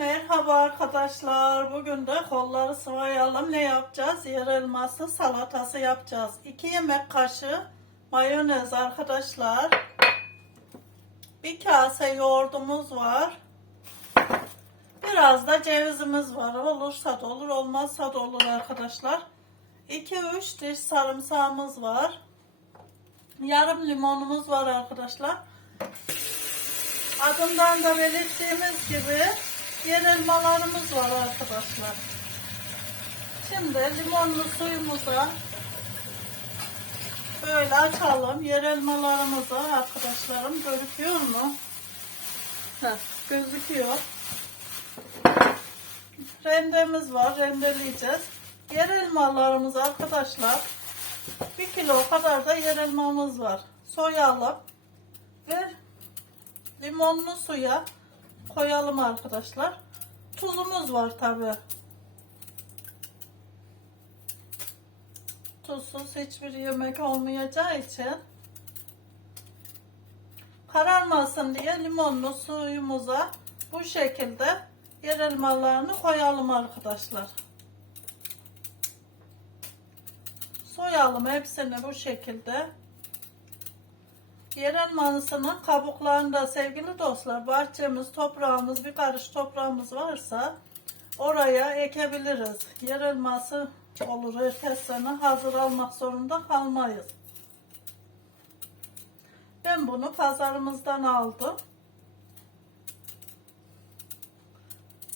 Merhaba arkadaşlar. Bugün de kolları sıvayalım. Ne yapacağız? Yer salatası yapacağız. 2 yemek kaşığı mayonez arkadaşlar. Bir kase yoğurdumuz var. Biraz da cevizimiz var. Olursa da olur, olmazsa da olur arkadaşlar. 2-3 diş sarımsağımız var. Yarım limonumuz var arkadaşlar. Adından da belirttiğimiz gibi yer elmalarımız var arkadaşlar. Şimdi limonlu suyumuza böyle açalım. Yer elmalarımızı arkadaşlarım gözüküyor mu? Heh, gözüküyor. Rendemiz var. Rendeleyeceğiz. Yer elmalarımız arkadaşlar 1 kilo kadar da yer elmamız var. Soyalım ve limonlu suya koyalım arkadaşlar. Tuzumuz var tabi. Tuzsuz hiçbir yemek olmayacağı için kararmasın diye limonlu suyumuza bu şekilde yer elmalarını koyalım arkadaşlar. Soyalım hepsini bu şekilde. Yer elmasının kabuklarında sevgili dostlar bahçemiz, toprağımız, bir karış toprağımız varsa oraya ekebiliriz. Yer elması olur ertesi sene hazır almak zorunda kalmayız. Ben bunu pazarımızdan aldım.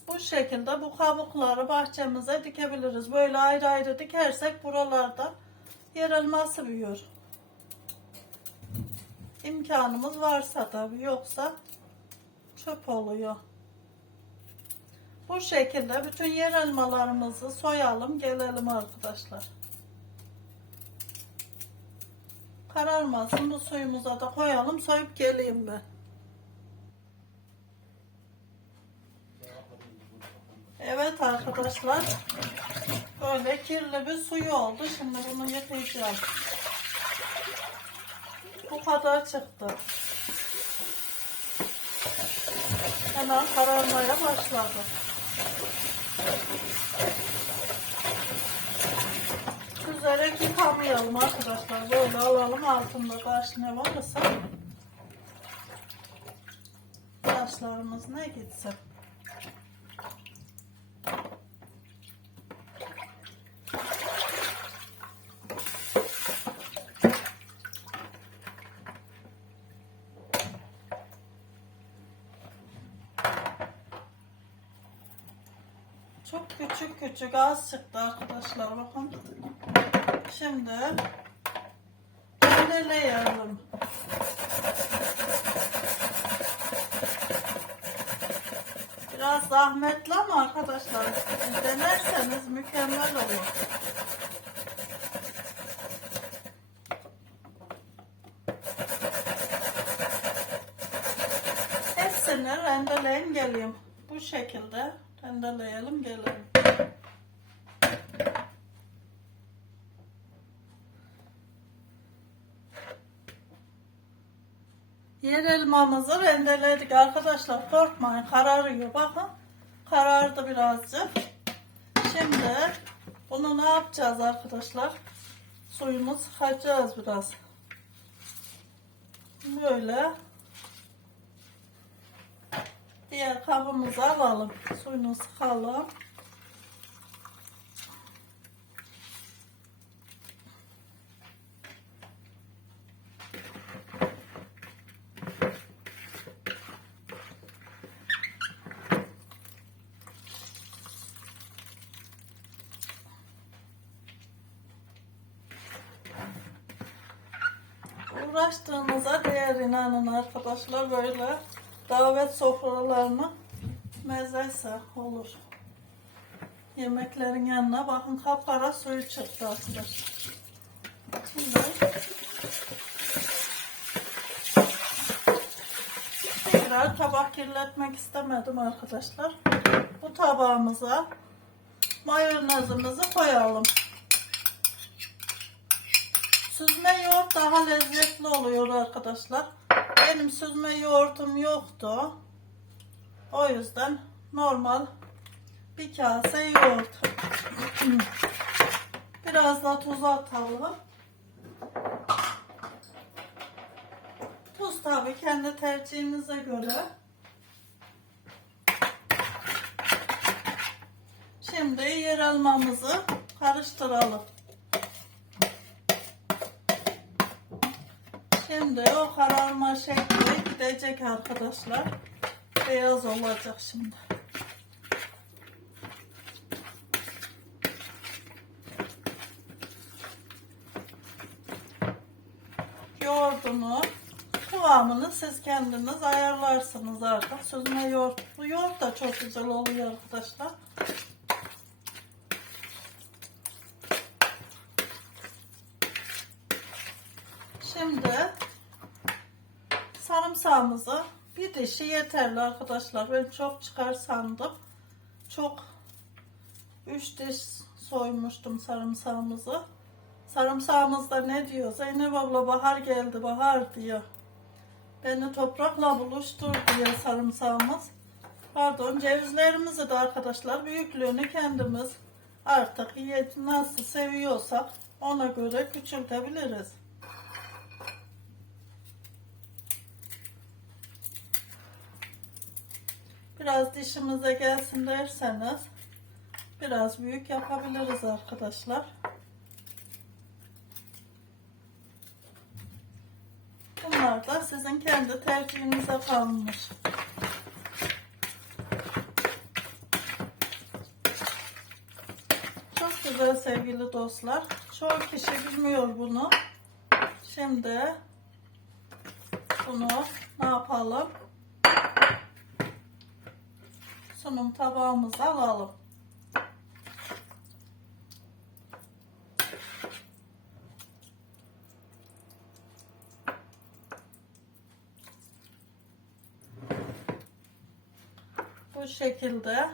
Bu şekilde bu kabukları bahçemize dikebiliriz. Böyle ayrı ayrı dikersek buralarda yer elması büyür. İmkanımız varsa tabii yoksa çöp oluyor. Bu şekilde bütün yer elmalarımızı soyalım gelelim arkadaşlar. Kararmasın bu suyumuza da koyalım soyup geleyim ben. Evet arkadaşlar böyle kirli bir suyu oldu. Şimdi bunu yıkayacağım. Bu kadar çıktı. Hemen kararmaya başladı. Süzerek yıkamayalım arkadaşlar. Böyle alalım altında kaş ne varsa. Taşlarımız ne gitsin. Çok küçük küçük az çıktı arkadaşlar bakın. Şimdi rendeleyelim. Biraz zahmetli ama arkadaşlar denerseniz mükemmel olur. Hepsini rendeleyin geleyim. Bu şekilde rendeleyelim gelelim. Yer elmamızı rendeledik arkadaşlar. Korkmayın kararıyor. Bakın karardı birazcık. Şimdi bunu ne yapacağız arkadaşlar? Suyunu sıkacağız biraz. Böyle diğer kabımızı alalım. Suyunu sıkalım. Uğraştığınıza değer inanın arkadaşlar böyle davet sofralarını mezeyse olur. Yemeklerin yanına bakın kapkara suyu çıktı arkadaşlar. Şimdi tekrar tabak kirletmek istemedim arkadaşlar. Bu tabağımıza mayonezimizi koyalım. Süzme yoğurt daha lezzetli oluyor arkadaşlar. Benim süzme yoğurtum yoktu. O yüzden normal bir kase yoğurt. Biraz da tuz atalım. Tuz tabi kendi tercihinize göre. Şimdi yer elmamızı karıştıralım. Şimdi o kararma şekli gidecek arkadaşlar. Beyaz olacak şimdi. Yoğurdunu, kıvamını siz kendiniz ayarlarsınız artık. Süzme yoğurt, yoğurt da çok güzel oluyor arkadaşlar. Şimdi sarımsağımızı bir dişi yeterli arkadaşlar. Ben çok çıkar sandım. Çok 3 diş soymuştum sarımsağımızı. Sarımsağımızda ne diyor? Zeynep abla bahar geldi bahar diyor. Beni toprakla buluştur diyor sarımsağımız. Pardon cevizlerimizi de arkadaşlar büyüklüğünü kendimiz artık nasıl seviyorsak ona göre küçültebiliriz. Biraz dişimize gelsin derseniz biraz büyük yapabiliriz arkadaşlar. Bunlar da sizin kendi tercihinize kalmış. Çok güzel sevgili dostlar. Çoğu kişi bilmiyor bunu. Şimdi bunu ne yapalım? Sunum tabağımıza alalım. Bu şekilde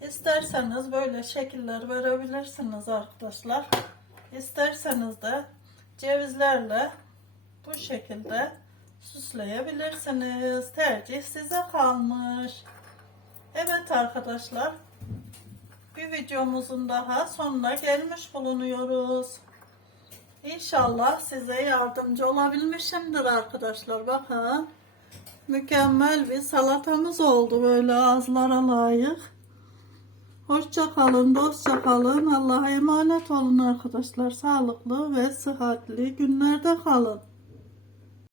isterseniz böyle şekiller verebilirsiniz arkadaşlar. İsterseniz de cevizlerle bu şekilde süsleyebilirsiniz. Tercih size kalmış. Evet arkadaşlar. Bir videomuzun daha sonuna gelmiş bulunuyoruz. İnşallah size yardımcı olabilmişimdir arkadaşlar. Bakın. Mükemmel bir salatamız oldu böyle ağızlara layık. Hoşça kalın, dostça kalın. Allah'a emanet olun arkadaşlar. Sağlıklı ve sıhhatli günlerde kalın.